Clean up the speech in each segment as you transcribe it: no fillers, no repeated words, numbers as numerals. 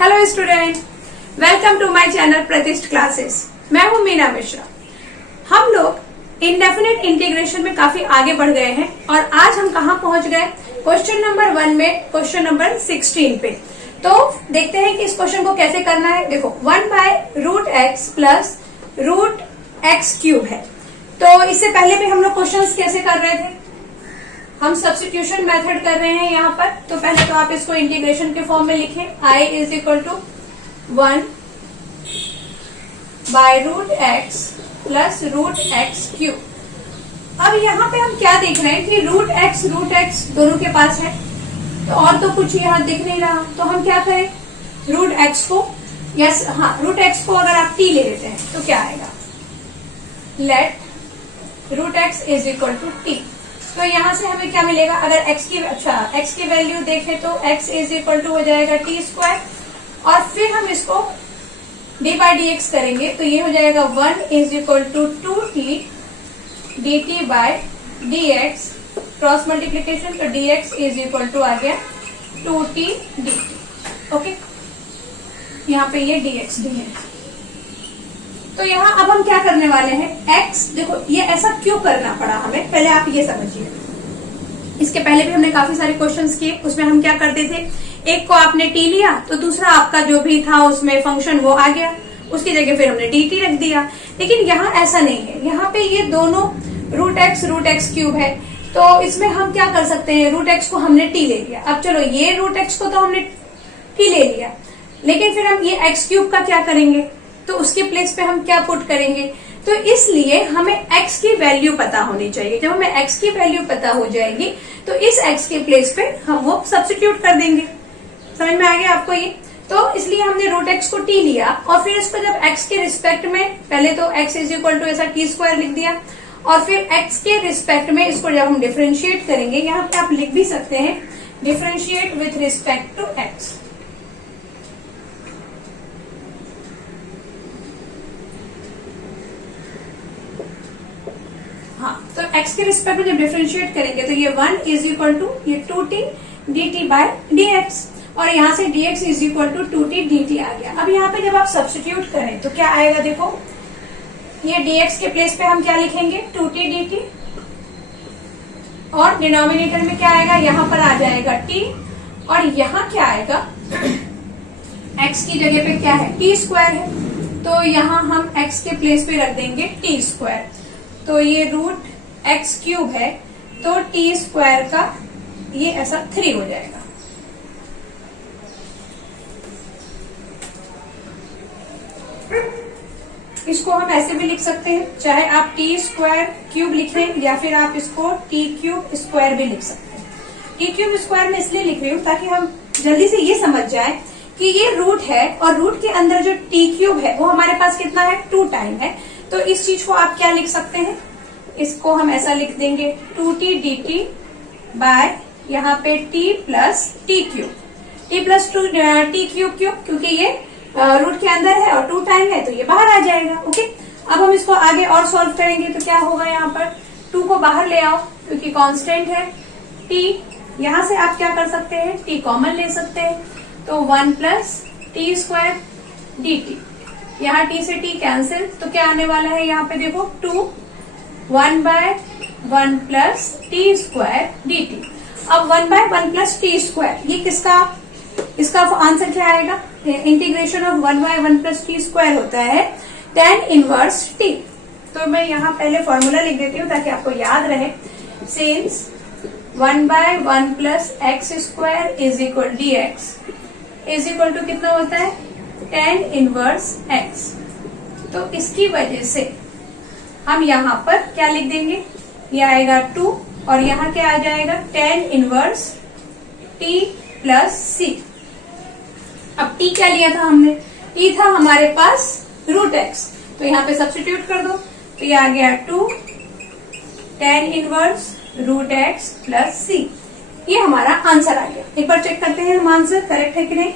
Hello student, welcome to my channel Pratishth classes. मैं हूं मीना मिश्रा। हम लोग इंडेफिनिट इंटीग्रेशन में काफी आगे बढ़ गए हैं और आज हम कहां पहुंच गए? क्वेश्चन नंबर 1 में क्वेश्चन नंबर 16 पे। तो देखते हैं कि इस क्वेश्चन को कैसे करना है। देखो 1/√x प्लस √x क्यूब है। तो इससे पहले भी हम लोग क्वेश्चन कैसे कर रहे थे? हम सब्स्टिट्यूशन मेथड कर रहे हैं यहाँ पर। तो पहले तो आप इसको इंटीग्रेशन के फॉर्म में लिखें, I is equal to 1/√x plus √x cube. अब यहाँ पे हम क्या देख रहे हैं कि √x दोनों के पास है, तो और तो कुछ यहाँ दिख नहीं रहा। तो हम क्या करें, √x को √x को अगर आप t ले लेते हैं तो क्या आएगा, let √x is equal to t। तो यहाँ से हमें क्या मिलेगा, अगर x की वैल्यू देखें तो x इज इक्वल टू हो जाएगा t² और फिर हम इसको d/dx करेंगे तो ये हो जाएगा 1 is equal to 2t dt/dx, cross multiplication, तो dx इज इक्वल टू आ गया 2t dt। ओके, यहाँ पे ये dx भी है। तो यहाँ अब हम क्या करने वाले हैं, x, देखो ये ऐसा क्यों करना पड़ा हमें, पहले आप ये समझिए। इसके पहले भी हमने काफी सारे क्वेश्चंस किए, उसमें हम क्या करते थे, एक को आपने t लिया तो दूसरा आपका जो भी था उसमें फंक्शन वो आ गया, उसकी जगह फिर हमने dt रख दिया। लेकिन यहाँ ऐसा नहीं है, यहाँ पे ये दोनों √x क्यूब है। तो इसमें हम क्या कर सकते हैं, √x को हमने t ले लिया। अब चलो ये √x को तो हमने t ले लिया, लेकिन फिर हम ये x क्यूब का क्या करेंगे, तो उसके प्लेस पे हम क्या पुट करेंगे। तो इसलिए हमें x की वैल्यू पता होनी चाहिए। जब हमें x की वैल्यू पता हो जाएगी तो इस x के प्लेस पे हम वो सब्स्टिट्यूट कर देंगे। समझ में आ गया आपको ये? तो इसलिए हमने √x को t लिया और फिर इसको जब x के रिस्पेक्ट में, पहले तो x इज इक्वल टू ऐसा t² लिख दिया और फिर x के रिस्पेक्ट में इसको जब हम डिफरेंशिएट करेंगे, यहाँ पे आप लिख भी सकते हैं differentiate with respect to x। तो x के रिस्पेक्ट में जब डिफरेंशिएट करेंगे तो ये 1 इज इक्वल टू ये 2t dt/dx और यहाँ से dx is equal to 2t dt आ गया। अब यहाँ पे जब आप सब्स्टिट्यूट करें तो क्या आएगा, देखो ये dx के प्लेस पे हम क्या लिखेंगे, 2t dt और डिनोमिनेटर में क्या आएगा, यहाँ पर आ जाएगा t और यहाँ क्या आएगा, x की जगह पे क्या है, t² है, तो यहाँ हम x के प्लेस पे रख देंगे t²। तो ये √x क्यूब है तो t² का ये ऐसा 3 हो जाएगा। इसको हम ऐसे भी लिख सकते हैं, चाहे आप t² क्यूब लिखें या फिर आप इसको t³ भी लिख सकते हैं। t³ में इसलिए लिख रही हूँ ताकि हम जल्दी से ये समझ जाए कि ये रूट है और रूट के अंदर जो t³ है वो हमारे पास कितना है, 2 टाइम है। तो इस चीज को आप क्या लिख सकते हैं, इसको हम ऐसा लिख देंगे 2t dt बाय यहाँ पे t plus t cube, t plus t cube क्यों, क्योंकि ये रूट के अंदर है और 2 टाइम है तो ये बाहर आ जाएगा। ओके, अब हम इसको आगे और सॉल्व करेंगे तो क्या होगा, यहाँ पर 2 को बाहर ले आओ क्योंकि कांस्टेंट है t, यहाँ से आप क्या कर सकते हैं, t कॉमन ले सकते हैं, तो 1 प्लस t² dt, यहाँ t से t कैंसिल, तो क्या आने वाला है, यहाँ पे देखो 2 1/1 प्लस t² dt। अब 1/1 प्लस t², ये किसका, इसका आंसर क्या आएगा, इंटीग्रेशन ऑफ 1/1 प्लस t² होता है tan इनवर्स t। तो मैं यहाँ पहले फॉर्मूला लिख देती हूँ ताकि आपको याद रहे, since 1/1 plus x² is equal dx is equal to कितना होता है, tan इनवर्स x। तो इसकी वजह से हम यहाँ पर क्या लिख देंगे, ये आएगा 2 और यहाँ क्या आ जाएगा, tan inverse t plus c। अब t क्या लिया था हमने, t था हमारे पास √x, तो यहाँ पे सब्स्टिट्यूट कर दो तो ये आ गया 2 tan inverse √x plus c। ये हमारा आंसर आ गया। एक बार चेक करते हैं हम आंसर करेक्ट है कि नहीं,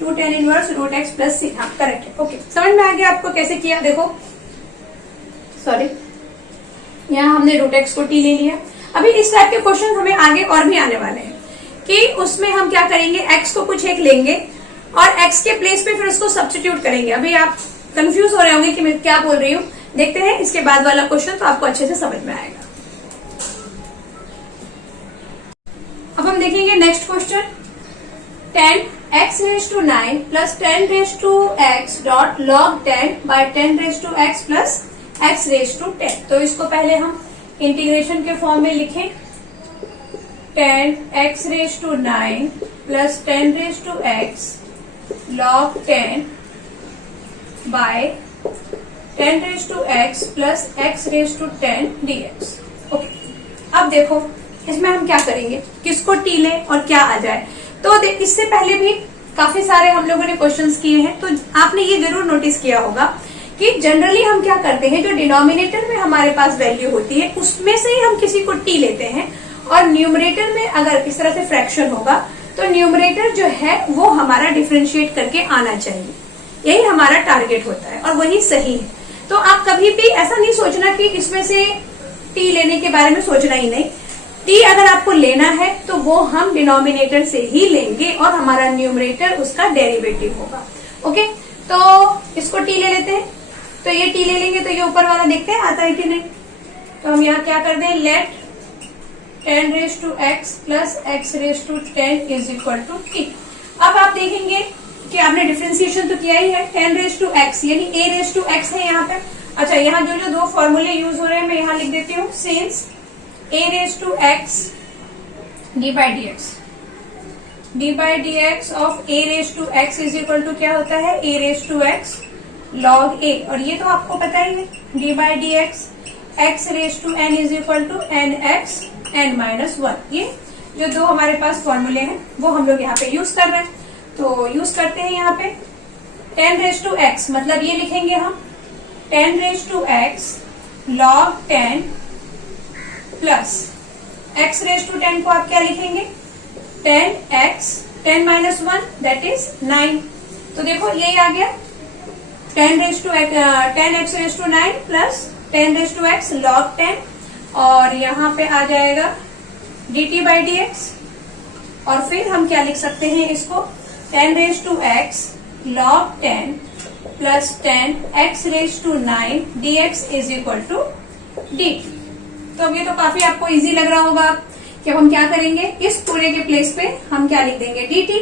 2 tan inverse √x plus c, हाँ करेक्ट है। ओके, समझ में आ गया आपको कैसे किया। देखो सॉरी, यहाँ हमने √x को t ले लिया। अभी इस टाइप के क्वेश्चन हमें आगे और भी आने वाले हैं कि उसमें हम क्या करेंगे, x को कुछ एक लेंगे और x के प्लेस पे फिर उसको सब्स्टिट्यूट करेंगे। अभी आप कंफ्यूज हो रहे होंगे कि मैं क्या बोल रही हूँ, देखते हैं इसके बाद वाला क्वेश्चन तो आपको अच्छे से समझ में आएगा। अब हम देखेंगे next question, 10x⁻9 plus 10x dot log 10 by 10x plus x⁻10। तो इसको पहले हम इंटीग्रेशन के फॉर्म में लिखें, 10x⁻9 plus 10x log 10 by 10x plus x⁻10 dx। Okay, अब देखो इसमें हम क्या करेंगे, किसको टी लें और क्या आ जाए। तो इससे पहले भी काफी सारे हम लोगों ने क्वेश्चंस किए हैं, तो आपने ये जरूर नोटिस किया होगा कि जनरली हम क्या करते हैं, जो डिनोमिनेटर में हमारे पास वैल्यू होती है उसमें से ही हम किसी को टी लेते हैं, और न्यूमरेटर में अगर इस तरह से फ्रैक्शन होगा तो न्यूमरेटर जो है वो हमारा डिफरेंशिएट करके आना चाहिए। यही हमारा टारगेट होता है और वही सही है। तो आप कभी भी ऐसा नहीं सोचना कि इसमें से टी लेने के बारे में सोचना ही नहीं। टी अगर आपको लेना है तो वो हम डिनोमिनेटर से ही लेंगे और हमारा न्यूमरेटर उसका डेरिवेटिव होगा। ओके, तो इसको टी ले लेते हैं। तो ये टी ले लेंगे तो ये ऊपर वाला देखते हैं आता है कि नहीं। तो हम यहाँ क्या कर दें, late 10x plus x⁻10 is equal to t। अब आप देखेंगे कि आपने डिफरेंशिएशन तो किया ही है, 10x यानी a⁻x है यहाँ पे। अच्छा, यहाँ जो जो दो फॉर्मूले यूज हो रहे हैं मैं यहाँ लिख देती हूँ, since a⁻x d by dx of a⁻x is equal to क्या होता है, a⁻x log a, और ये तो आपको पता ही है, d by dx x⁻n is equal to nx n-1। ये जो दो हमारे पास फॉर्मूले हैं वो हम लोग यहाँ पे यूज कर रहे हैं। तो यूज करते हैं यहाँ पे 10x, मतलब ये लिखेंगे हम 10x log 10 प्लस x⁻10 को आप क्या लिखेंगे, 10x 10-1 दैट इज 9। तो देखो यही आ गया 10x⁻9 प्लस 10x log 10, और यहाँ पे आ जाएगा dt by dx, और फिर हम क्या लिख सकते हैं इसको, 10x log 10 plus 10x⁻9 dx is equal to dt। तो अब ये तो काफी आपको इजी लग रहा होगा कि अब हम क्या करेंगे, इस पूरे के प्लेस पे हम क्या लिख देंगे, dt,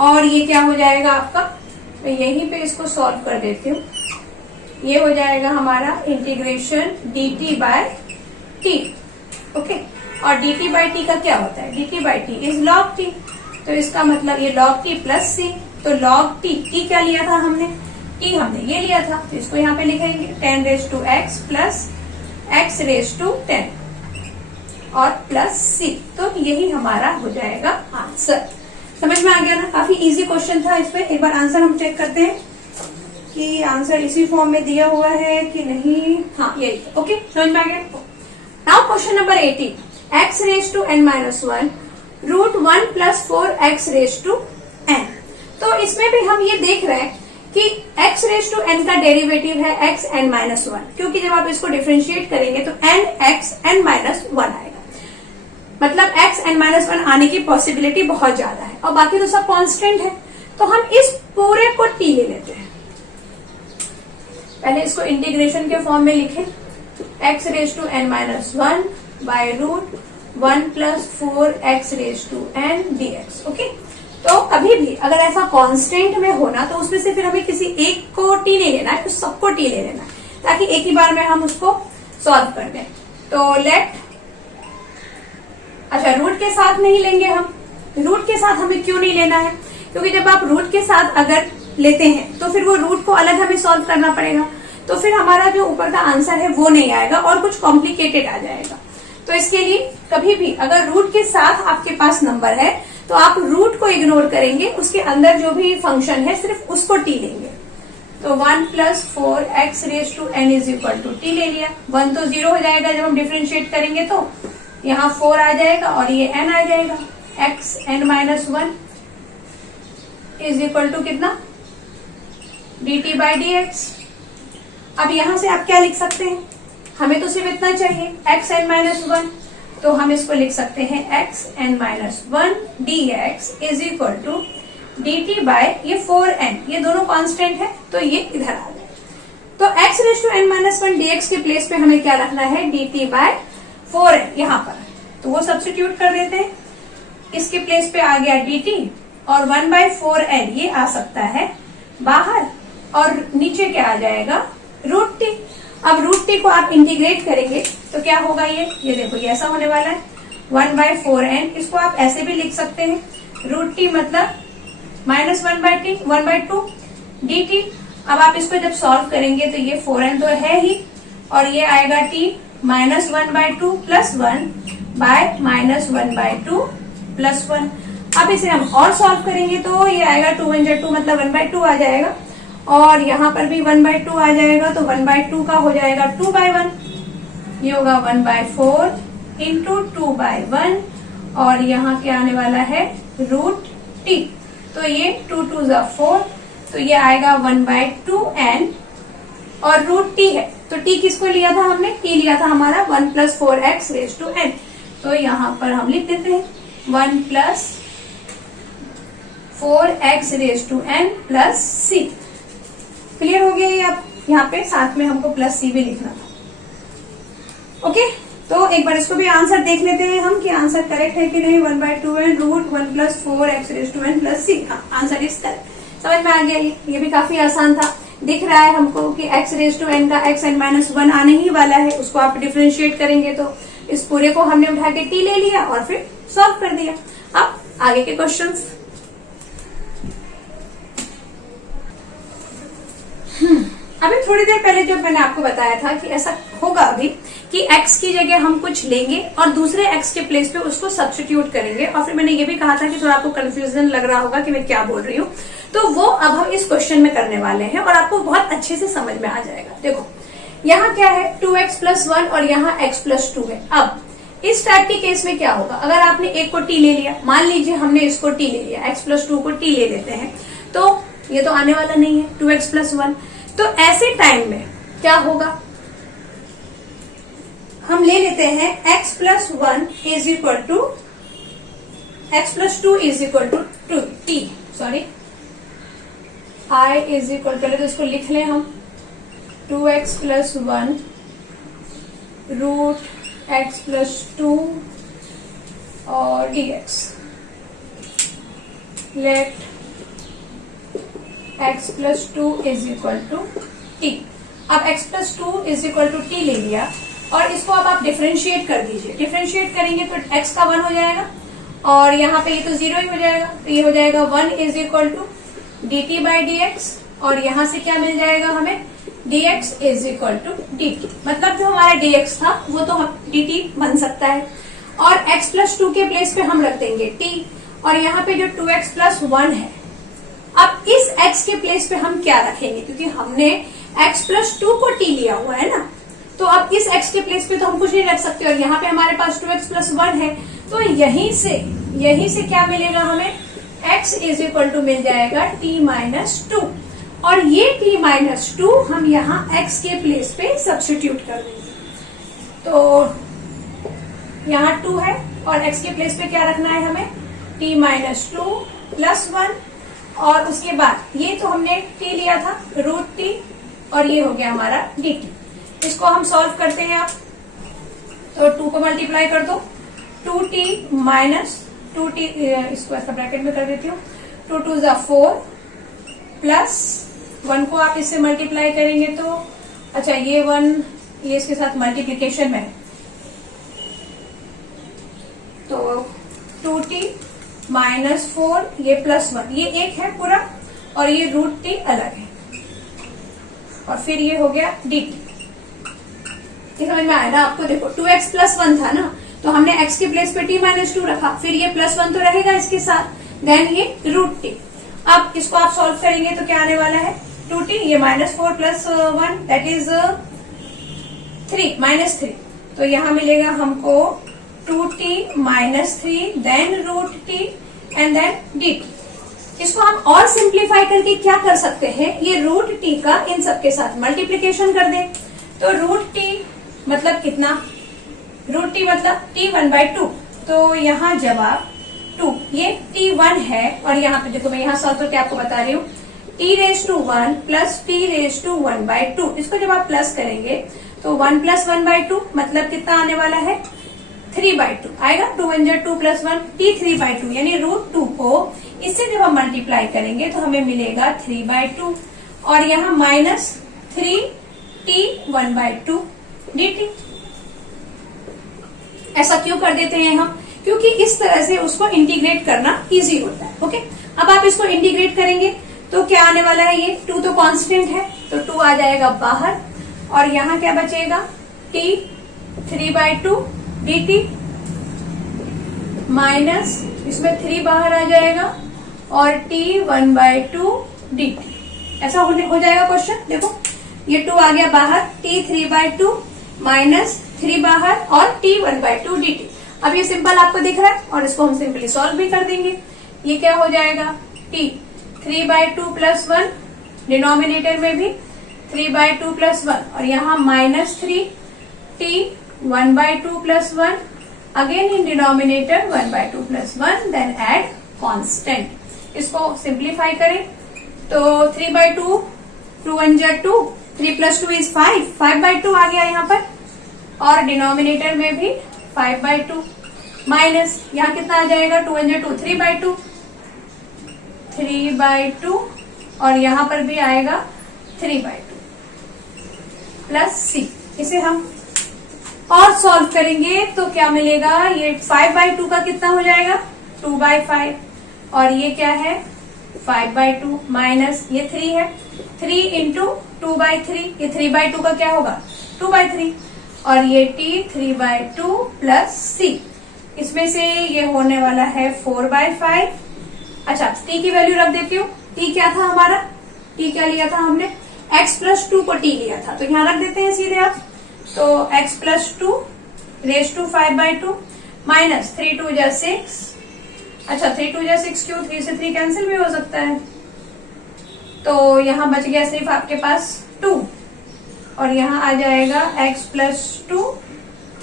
और ये क्या हो जाएगा आपका, मैं यहीं पे इसको सॉल्व कर देती हूँ। ये हो जाएगा हमारा integration dt by t। Okay, और dt बाय t का क्या होता है, dt by t is log t। तो इसका मतलब ये log t प्लस c, तो log t क्या लिया था हमने, t हमने ये लिया था, तो इसको यहाँ पे लिखेंगे 10x प्लस x⁻10 और प्लस c। तो यही हमारा हो जाएगा आंसर। समझ में आ गया ना, काफी इजी क्वेश्चन था। इस पे एक बार आंसर हम चेक करते हैं कि आंसर इसी फॉर्म में दिया हुआ है कि नहीं। हाँ, यही। ओके, समझ में आ गया। Now question number 18, x⁻n-1 √1 plus 4x⁻n। तो इसमें भी हम ये देख रहे हैं कि x⁻n का डेरिवेटिव है xn-1, क्योंकि जब आप इसको डिफरेंशिएट करेंगे तो nxn-1 आएगा, मतलब xn-1 आने की पॉसिबिलिटी बहुत ज्यादा है, और बाकी तो सब कांस्टेंट है। तो हम इस पूरे को t ले लेते हैं। पहले इसको इंटीग्रेशन के फॉर्म में लिखें, x⁻n-1 bye √1 plus 4x⁻n dx। Okay, तो कभी भी अगर ऐसा कांस्टेंट में होना तो उसमें से फिर हमें किसी एक को टी नहीं लेना है, तो सबको टी ले लेना है, ताकि एक ही बार में हम उसको सॉल्व कर दें। तो लेट, अच्छा रूट के साथ नहीं लेंगे हम। रूट के साथ हमें क्यों नहीं लेना है, क्योंकि जब आप रूट के साथ अगर लेते हैं तो फिर वो रूट को अलग हमें सॉल्व करना पड़ेगा, तो फिर हमारा जो ऊपर का आंसर है वो नहीं आएगा और कुछ कॉम्प्लिकेटेड आ जाएगा। तो इसके लिए कभी भी अगर रूट के साथ आपके पास नंबर है तो आप रूट को इग्नोर करेंगे, उसके अंदर जो भी फंक्शन है सिर्फ उसको टी लेंगे। तो 1 plus 4x⁻n is equal to T ले लिया। 1 तो 0 हो जाएगा जब हम डिफरेंशिएट करेंगे, तो यहाँ 4 आ जाएगा और ये n आ जाएगा। xn-1 इज इक्वल टू कितना, dt बाई dx। अब यहां से आप क्या लिख सकते हैं, हमें तो सिर्फ इतना चाहिए xn-1, तो हम इसको लिख सकते हैं xn-1 dx is equal to dt by ये 4n, ये दोनों कांस्टेंट है तो ये इधर आ गए। तो x raise to n minus 1 dx के प्लेस पे हमें क्या रखना है, dt बाय 4n यहाँ पर, तो वो सब्स्टिट्यूट कर देते हैं। इसके प्लेस पे आ गया dt और 1/4n ये आ सकता है बाहर और नीचे क्या आ जाएगा, रूट टी। अब रूट टी को आप इंटीग्रेट करेंगे तो क्या होगा, ये देखो ये ऐसा होने वाला है 1/4n। इसको आप ऐसे भी लिख सकते हैं, रूट टी मतलब -1/2 dt। अब आप इसको जब सॉल्व करेंगे तो ये 4n तो है ही और ये आएगा t -1/2 + 1 बाय -1/2 + 1। अब इसे हम और सॉल्व करेंगे तो ये आएगा 2 × 2 मतलब 1/2 आ जाएगा और यहाँ पर भी 1/2 आ जाएगा, तो 1/2 का हो जाएगा 2/1, ये होगा 1/4 × 2/1 और यहाँ क्या आने वाला है, रूट टी। तो ये 2 2 = 4, तो ये आएगा 1/2n और रूट टी है तो टी किसको लिया था हमने, टी लिया था हमारा 1 + 4x रेज टू n। तो यहाँ पर हम लिख देते हैं 1 + 4x raise to n + c। Clear हो गया ये। अब यहाँ पे साथ में हमको +c भी लिखना था। ओके, तो एक बार इसको भी आंसर देख लेते हैं हम कि आंसर करेक्ट है कि नहीं। 1/2n root 1 + 4x raise to n + c, answer is correct. समझ में आ गया ये भी काफी आसान था। दिख रहा है हमको कि x रेज टू n का xn-1 आने ही वाला है, उसको आप डिफरेंशिएट करेंगे तो इस पूरे को हमने उठा के t ले लिया और फिर सॉल्व कर दिया। अब आगे के क्वेश्चंस। अभी थोड़ी देर पहले जब मैंने आपको बताया था कि ऐसा होगा अभी कि x की जगह हम कुछ लेंगे और दूसरे x के प्लेस पे उसको सब्स्टिट्यूट करेंगे, और फिर मैंने ये भी कहा था कि थोड़ा आपको कंफ्यूजन लग रहा होगा कि मैं क्या बोल रही हूँ, तो वो अब हम इस क्वेश्चन में करने वाले हैं और आपको बहुत अच्छे से समझ में आ जाएगा। देखो यहाँ क्या है, 2x + 1 और यहाँ x + 2 है। अब इस टाइप के केस में क्या होगा, अगर आपने एक को t ले लिया, मान लीजिए हमने इसको t ले लिया, x + 2 को t ले लेते हैं, तो ये तो आने वाला नहीं है 2x + 1। तो ऐसे टाइम में क्या होगा, हम ले लेते हैं x + 1 = x + 2 = t, sorry I पहले तो इसको लिख लें हम, 2x + 1 रूट x + 2 और dx। Let x + 2 = t। अब x + 2 = t ले लिया और इसको अब आप डिफरेंशिएट कर दीजिए। डिफरेंशिएट करेंगे तो x का 1 हो जाएगा और यहाँ पे ये तो 0 ही हो जाएगा, तो ये हो जाएगा 1 = dt/dx और यहाँ से क्या मिल जाएगा हमें, dx = dt। मतलब जो हमारा dx था वो तो dt बन सकता है और x + 2 के प्लेस पे हम रख देंगे t और यहाँ पे जो 2x + 1 है, अब इस x के प्लेस पे हम क्या रखेंगे, क्योंकि हमने x + 2 को t लिया हुआ है ना, तो अब इस x के प्लेस पे तो हम कुछ नहीं रख सकते और यहाँ पे हमारे पास 2x + 1 है, तो यहीं से क्या मिलेगा हमें, x = मिल जाएगा t - 2 और ये t - 2 हम यहाँ x के प्लेस पे सब्स्टिट्यूट कर देंगे। तो यहाँ 2 है और x के प्लेस पे क्या रखना है हमें, t - 2 + 1 और उसके बाद ये तो हमने t लिया था रूट t और ये हो गया हमारा dt। इसको हम सॉल्व करते हैं। आप तो 2 को मल्टीप्लाई कर दो, 2t - 2t, इसको ऐसा ब्रैकेट में कर देती हूँ, 2 2 = 4 प्लस 1 को आप इससे मल्टीप्लाई करेंगे तो अच्छा ये 1 ये इसके साथ मल्टीप्लीकेशन में है, तो 2t - 4 ये +1 ये एक है पूरा और ये रूट t अलग है और फिर ये हो गया dt। समझ में आया ना आपको। देखो 2x + 1 था ना, तो हमने x के प्लेस पे t - 2 रखा, फिर ये +1 तो रहेगा इसके साथ, देन ये रूट t। अब इसको आप सॉल्व करेंगे तो क्या आने वाला है, 2t, ये -4 + 1 दैट इज 3 तो यहाँ मिलेगा हमको 2t - 3 then root t and then dt। इसको हम और सिंप्लीफाई करके क्या कर सकते हैं, ये रूट t का इन सबके साथ मल्टीप्लीकेशन कर दें, तो रूट t मतलब कितना, रूट t मतलब t 1/2, तो यहाँ जवाब 2 ये t1 है और यहाँ पे देखो मैं यहाँ सॉल्व करके आपको बता रही हूँ t⁻1 प्लस t⁻1/2। इसको जब आप प्लस करेंगे तो 1 + 1/2 मतलब कितना आने वाला है 3/2 आएगा। 2 × 1 = 2 + 1 t3/2 यानी √2 को इससे जब हम मल्टीप्लाई करेंगे तो हमें मिलेगा 3/2 और यहाँ -3t1/2 dt। ऐसा क्यों कर देते हैं हम? क्योंकि इस तरह से उसको इंटीग्रेट करना इजी होता है। ओके, अब आप इसको इंटीग्रेट करेंगे तो क्या आने वाला है, ये 2 तो कांस्टेंट है तो 2 आ जाएगा बाहर और यहाँ क्या बचेगा t3/2 dt माइनस इसमें 3 बाहर आ जाएगा और t1/2 dt। ऐसा हो जाएगा क्वेश्चन। देखो ये 2 आ गया बाहर, t3/2 माइनस 3 बाहर और t1/2 dt। अब ये सिंपल आपको दिख रहा है और इसको हम सिंपली सॉल्व भी कर देंगे। ये क्या हो जाएगा t3/2 + 1 डिनोमिनेटर में भी 3/2 + 1 और यहाँ -3 t1/2 + 1 again in denominator 1/2 + 1 then add constant. इसको सिंप्लीफाई करें तो 3/2 2 × 1 = 2 3 + 2 = 5 5/2 आ गया यहाँ पर और डिनोमिनेटर में भी 5/2 माइनस यहाँ कितना आ जाएगा 2 × 1 = 2 3/2 3/2 और यहाँ पर भी आएगा 3/2 प्लस c। इसे हम और सॉल्व करेंगे तो क्या मिलेगा, ये 5/2 का कितना हो जाएगा 2/5 और ये क्या है 5/2 माइनस ये 3 है 3 × 2/3 ये 3/2 का क्या होगा 2/3 और ये t3/2 प्लस c। इसमें से ये होने वाला है 4/5। अच्छा t की वैल्यू रख देती हूँ। t क्या था हमारा, t क्या लिया था हमने x + 2 को t लिया था तो यहाँ रख देते हैं सीधे आप। तो x + 2 raised to 5/2 माइनस 3 × 2 = 6। अच्छा 3 × 2 = 6 क्यों, 3 से 3 कैंसिल भी हो सकता है तो यहाँ बच गया सिर्फ आपके पास 2 और यहाँ आ जाएगा x + 2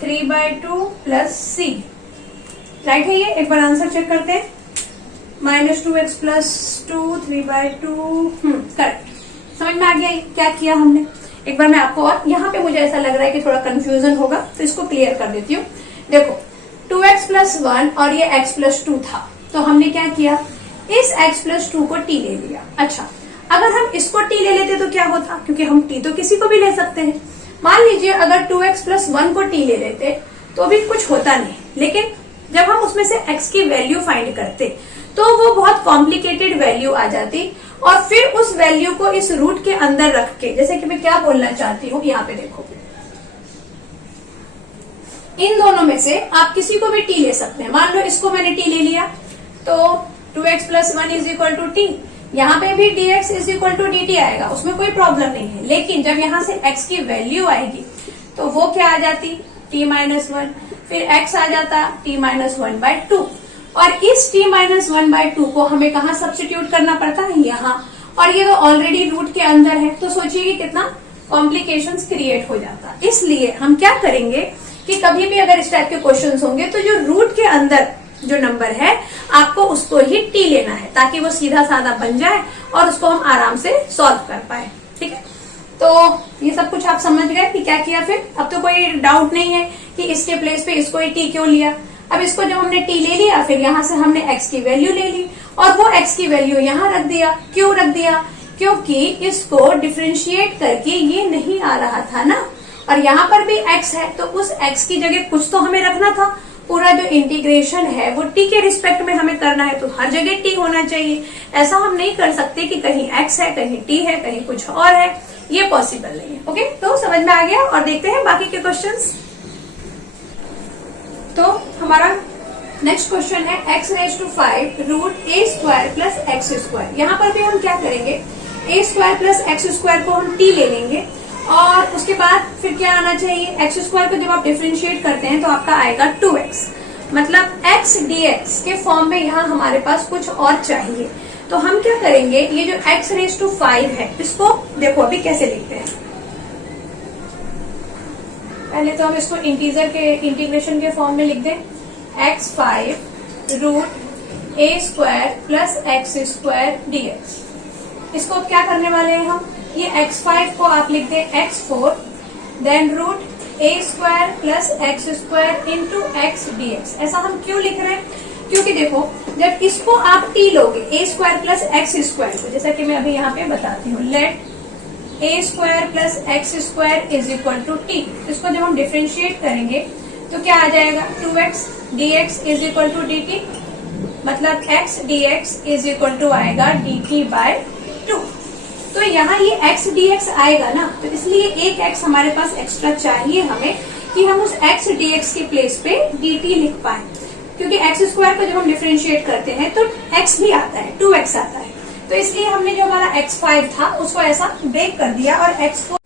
3/2 प्लस c। राइट है ये। एक बार आंसर चेक करते हैं -2x + 2 3/2 करेक्ट। समझ में आ गया क्या किया हमने। एक बार मैं आपको, और यहाँ पे मुझे ऐसा लग रहा है कि थोड़ा कंफ्यूजन होगा तो इसको क्लियर कर देती हूँ। देखो 2x + 1 और ये x + 2 था तो हमने क्या किया इस x + 2 को t ले लिया। अच्छा अगर हम इसको t ले लेते तो क्या होता, क्योंकि हम t तो किसी को भी ले सकते हैं। मान लीजिए अगर 2x + 1 को t ले लेते तो भी कुछ होता नहीं, लेकिन जब हम उसमें से x की वैल्यू फाइंड करते तो वो बहुत कॉम्प्लिकेटेड वैल्यू आ जाती और फिर उस वैल्यू को इस रूट के अंदर रख के, जैसे कि मैं क्या बोलना चाहती हूँ यहाँ पे देखो, इन दोनों में से आप किसी को भी t ले सकते हैं। मान लो इसको मैंने t ले लिया तो 2x + 1 = t, यहाँ पे भी dx = dt आएगा, उसमें कोई प्रॉब्लम नहीं है। लेकिन जब यहाँ से x की वैल्यू आएगी तो वो क्या आ जाती t-1, फिर x आ जाता t-1/2 और इस t-1/2 को हमें कहाँ सब्स्टिट्यूट करना पड़ता है यहाँ, और ये तो ऑलरेडी रूट के अंदर है तो सोचिए कि कितना कॉम्प्लिकेशंस क्रिएट हो जाता। इसलिए हम क्या करेंगे कि कभी भी अगर इस टाइप के क्वेश्चंस होंगे तो जो रूट के अंदर जो नंबर है आपको उसको ही t लेना है ताकि वो सीधा साधा बन जाए और उसको हम आराम से सॉल्व कर पाए। ठीक है, तो ये सब कुछ आप समझ गए कि क्या किया। फिर अब तो कोई डाउट नहीं है कि इसके प्लेस पे इसको ही t क्यों लिया। अब इसको जब हमने t ले लिया फिर यहाँ से हमने x की वैल्यू ले ली और वो x की वैल्यू यहाँ रख दिया। क्यों रख दिया, क्योंकि इसको डिफ्रेंशिएट करके ये नहीं आ रहा था ना, और यहाँ पर भी x है तो उस x की जगह कुछ तो हमें रखना था। पूरा जो इंटीग्रेशन है वो t के रिस्पेक्ट में हमें करना है तो हर जगह t होना चाहिए। ऐसा हम नहीं कर सकते कि कहीं x है कहीं t है कहीं कुछ और है, ये पॉसिबल नहीं है। ओके, तो समझ में आ गया और देखते हैं बाकी के क्वेश्चंस। तो हमारा नेक्स्ट क्वेश्चन है x⁵ √a² + x²। यहाँ पर भी हम क्या करेंगे a² + x² को हम t ले लेंगे और उसके बाद फिर क्या आना चाहिए x² को जब आप डिफरेंशिएट करते हैं तो आपका आएगा 2x, मतलब x dx के फॉर्म में यहाँ हमारे पास कुछ और चाहिए। तो हम क्या करेंगे, ये जो x⁵ है इसको देखो अभी कैसे लिखते हैं। पहले तो हम इसको इंटीजर के इंटीग्रेशन के फॉर्म में लिख दें x5 √a² a square plus x square dx। इसको अब क्या करने वाले हैं हम, ये x5 को आप लिख दें x4, then root a square plus x square into x dx। ऐसा हम क्यों लिख रहे हैं, क्योंकि देखो जब इसको आप t लोगे A square plus x square को, जैसा कि मैं अभी यहाँ पे बताती हूँ, let A square plus x square is equal to T. इसको जब हम डिफ्रेंशिएट करेंगे तो क्या आ जाएगा, 2x dx is equal to dt, मतलब x dx is equal to आएगा dt बाय 2। तो यहाँ ये x dx आएगा ना, तो इसलिए एक x हमारे पास एक्स्ट्रा चाहिए हमें कि हम उस x dx के प्लेस पे dt लिख पाए, क्योंकि x स्क्वायर को जब हम डिफरेंशिएट करते हैं तो x भी आता है, 2x आता है। तो इसलिए हमने जो हमारा x5 था उसको ऐसा ब्रेक कर दिया और x4,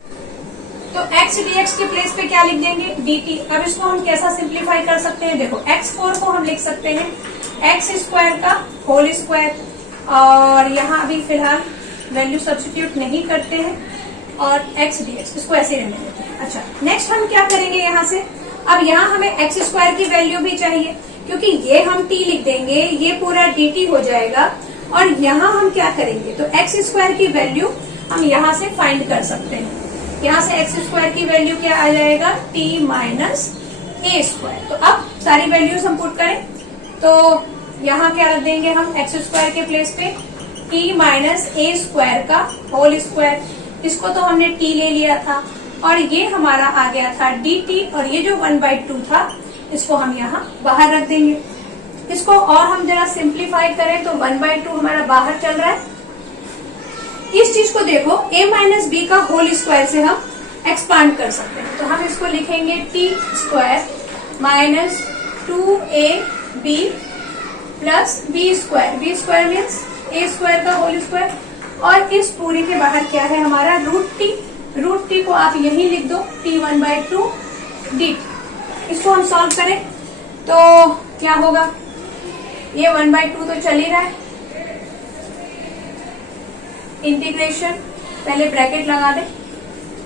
तो x dx के प्लेस पे क्या लिख देंगे, dt। अब इसको हम कैसा सिंप्लीफाई कर सकते हैं, देखो x4 को हम लिख सकते हैं एक्स स्क्वायर का होल स्क्वायर, और यहाँ अभी फिलहाल वैल्यू सब्स्टिट्यूट नहीं करते हैं, और x dx इसको ऐसे रहने देते हैं। अच्छा, नेक्स्ट हम क्या करेंगे यहाँ से, अब यहाँ हमें एक्स स्क्वायर की वैल्यू भी चाहिए, क्योंकि ये हम t लिख देंगे, ये पूरा dt हो जाएगा, और यहाँ हम क्या करेंगे, तो एक्स स्क्वायर की वैल्यू हम यहाँ से फाइंड कर सकते हैं। यहाँ से एक्स स्क्वायर की वैल्यू क्या आ जाएगा, t माइनस ए स्क्वायर। तो अब सारी वैल्यूज हम पुट करें, तो यहाँ क्या रख देंगे हम एक्स स्क्वायर के प्लेस पे, t माइनस ए स्क्वायर का होल स्क्वायर, इसको तो हमने t ले लिया था, और ये हमारा आ गया था dt, और ये जो 1/2 था इसको हम यहाँ बाहर रख देंगे। इसको और हम जरा सिंप्लीफाई करें तो 1/2 हमारा बाहर चल रहा है। इस चीज को देखो a माइनस बी का होल स्क्वायर से हम एक्सपांड कर सकते हैं, तो हम इसको लिखेंगे t square minus 2ab plus b square, b square means a square का होल स्क्वायर, और इस पूरी के बाहर क्या है हमारा रूट टी को आप यही लिख दो, t1/2 dt। इसको हम सॉल्व करें तो क्या होगा, ये 1/2 तो चल ही रहा है, इंटीग्रेशन पहले ब्रैकेट लगा दें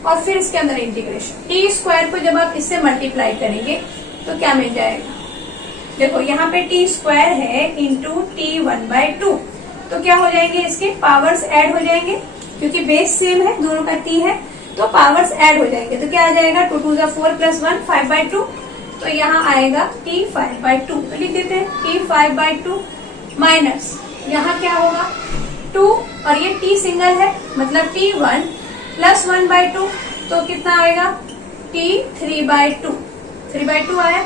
और फिर इसके अंदर इंटीग्रेशन, टी स्क्वायर को जब आप इससे मल्टीप्लाई करेंगे तो क्या मिल जाएगा, देखो यहाँ पे टी स्क्वायर है इंटू t1/2, तो क्या हो जाएंगे, इसके पावर्स ऐड हो जाएंगे, क्योंकि बेस सेम है, दोनों का t है, तो पावर्स ऐड हो जाएंगे, तो क्या आ जाएगा 2 2 4 प्लस 1 5/2, तो यहाँ आएगा t 5/2, तो लिख देते हैं t 5/2 माइनस यहाँ क्या होगा 2, और ये t सिंगल है मतलब t1 प्लस 1/2, तो कितना आएगा t 3/2, 3/2 आया,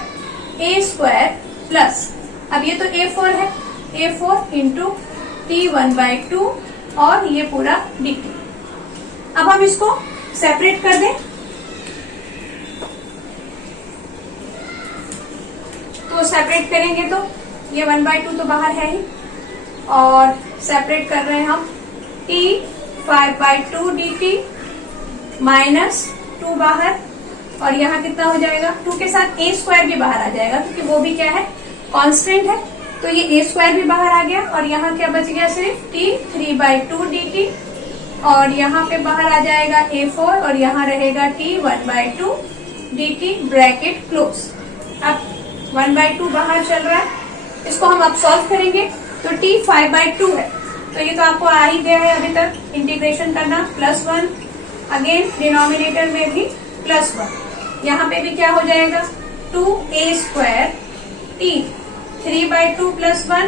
a स्क्वायर प्लस, अब ये तो a4 है, a4 इंटू t1/2 और ये पूरा dt। अब हम इसको सेपरेट कर दें, तो सेपरेट करेंगे तो ये 1/2 तो बाहर है ही, और सेपरेट कर रहे हैं हम t 5/2 dt माइनस 2 बाहर, और यहाँ कितना हो जाएगा, 2 के साथ a स्क्वायर भी बाहर आ जाएगा, क्योंकि वो भी क्या है कांस्टेंट है, तो ये a स्क्वायर भी बाहर आ गया, और यहाँ क्या बच गया सिर्फ t 3/2 dt, और यहाँ पे बाहर आ जाएगा a4, और यहाँ रहेगा t 1/2 dt ब्रैकेट क्लोज। अब 1/2 बाहर चल रहा है, इसको हम अब सॉल्व करेंगे तो t 5/2 है, तो ये तो आपको आ ही गया है अभी तक, इंटीग्रेशन करना +1, अगेन डिनोमिनेटर में भी +1, यहाँ पे भी क्या हो जाएगा 2a square t 3/2 + 1,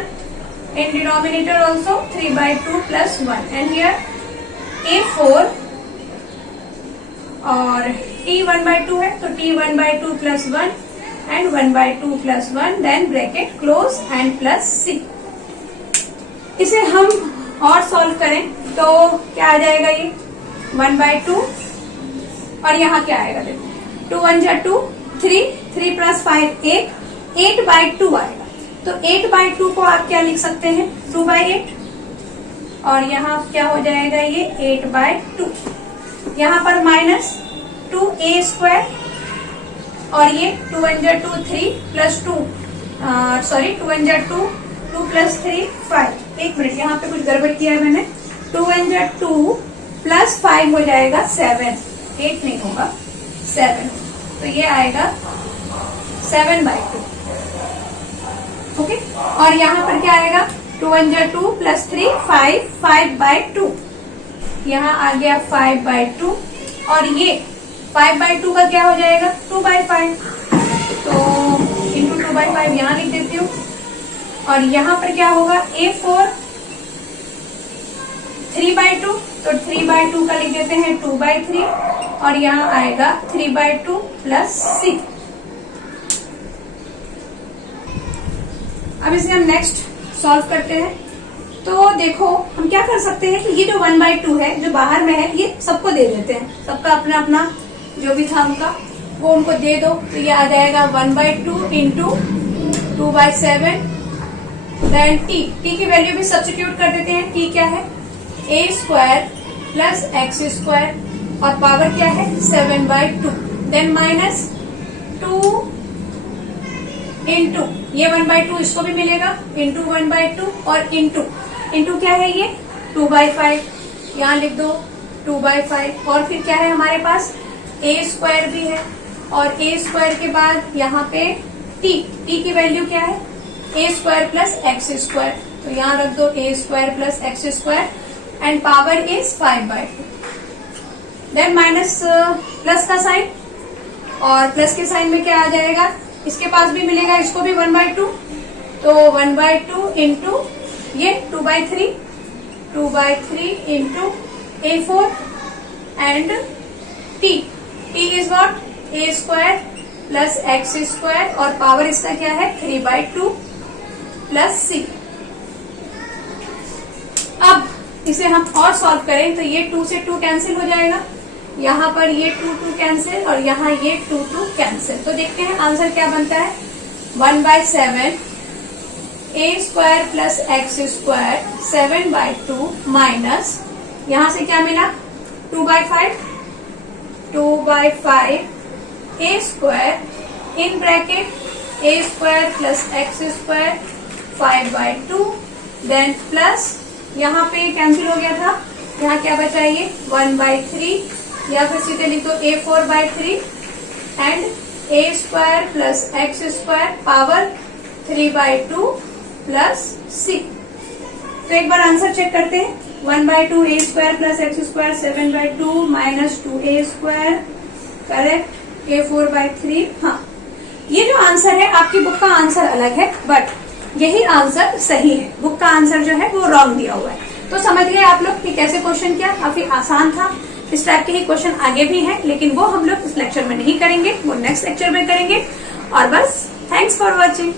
in denominator also 3/2 + 1, and here a4 और t 1/2 है, तो t 1/2 + 1 and 1/2 + 1, then bracket close and plus c। इसे हम और सॉल्व करें तो क्या आ जाएगा, ये 1/2, और यहाँ क्या आएगा, देखो 2 1 जा 2, 3 + 5 8/2 आएगा, तो 8/2 को आप क्या लिख सकते हैं 2/8, और यहाँ क्या हो जाएगा ये 8/2, यहाँ पर माइनस 2a स्क्वायर, और ये 2 1 जा 2 3 + 2 सॉरी 2 1 जा 2 2 + 3 5, एक मिनट यहाँ पे कुछ गड़बड़ किया है मैंने, 2 1 जा 2 + 5 हो जाएगा 7, 8 नहीं होगा 7, तो ये आएगा 7/2। ओके, और यहाँ पर क्या आएगा, 2 1 जा 2 प्लस 3 5, 5/2, यहाँ आ गया 5/2, और ये 5/2 का क्या हो जाएगा, 2/5, तो इंटू 2/5 यहाँ लिख देती हूँ। और यहाँ पर क्या होगा, A4 3/2, तो 3/2 का लिख देते हैं 2/3, और यहाँ आएगा 3/2 प्लस C। अब इसे हम नेक्स्ट सॉल्व करते हैं। तो देखो हम क्या कर सकते हैं कि ये जो 1/2 है जो बाहर में है, ये सबको दे देते हैं, सबका अपना अपना जो भी था उनका वो उनको दे दो, तो ये आ जाएगा 1/2 इंटू 2/7, देन t की वैल्यू भी सब्स्टिट्यूट कर देते हैं। t क्या है, a² प्लस x², और पावर क्या है 7/2, देन माइनस 2 इंटू ये 1/2 इसको भी मिलेगा, इंटू 1/2, और इंटू क्या है ये 2/5, यहाँ लिख दो 2/5, और फिर क्या है हमारे पास a² भी है, और a² के बाद यहाँ पे t की वैल्यू क्या है, a² प्लस x², तो यहाँ रख दो a² plus x², and power is 5/2, then minus plus का साइन, और प्लस के साइन में क्या आ जाएगा, इसके पास भी मिलेगा, इसको भी 1/2, तो 1/2 इंटू ये 2/3 into a4, and t is what, a² plus x², और पावर इसका क्या है 3/2 प्लस c। अब इसे हम और सॉल्व करें तो ये 2 से 2 कैंसिल हो जाएगा, यहाँ पर ये 2 कैंसिल, और यहाँ ये 2 कैंसिल, तो देखते हैं आंसर क्या बनता है, 1/7 a² प्लस x² 7/2 माइनस यहाँ से क्या मिला 2/5 a² in bracket a² plus x² 5/2, then plus यहाँ पे कैंसिल हो गया था, यहाँ क्या बचा ये 1/3, या फिर सीधे लिख दो a4/3 and a² plus x² power 3/2 plus c। तो एक बार आंसर चेक करते हैं, 1/2 a² plus x² 7/2 minus 2a², correct, a4/3, हाँ ये जो आंसर है आपकी बुक का आंसर अलग है, बट यही आंसर सही है, बुक का आंसर जो है वो रॉन्ग दिया हुआ है। तो समझ गए आप लोग कि कैसे क्वेश्चन किया, काफी आसान था। इस टाइप के ही क्वेश्चन आगे भी हैं, लेकिन वो हम लोग इस लेक्चर में नहीं करेंगे, वो नेक्स्ट लेक्चर में करेंगे। और बस, थैंक्स फॉर वॉचिंग।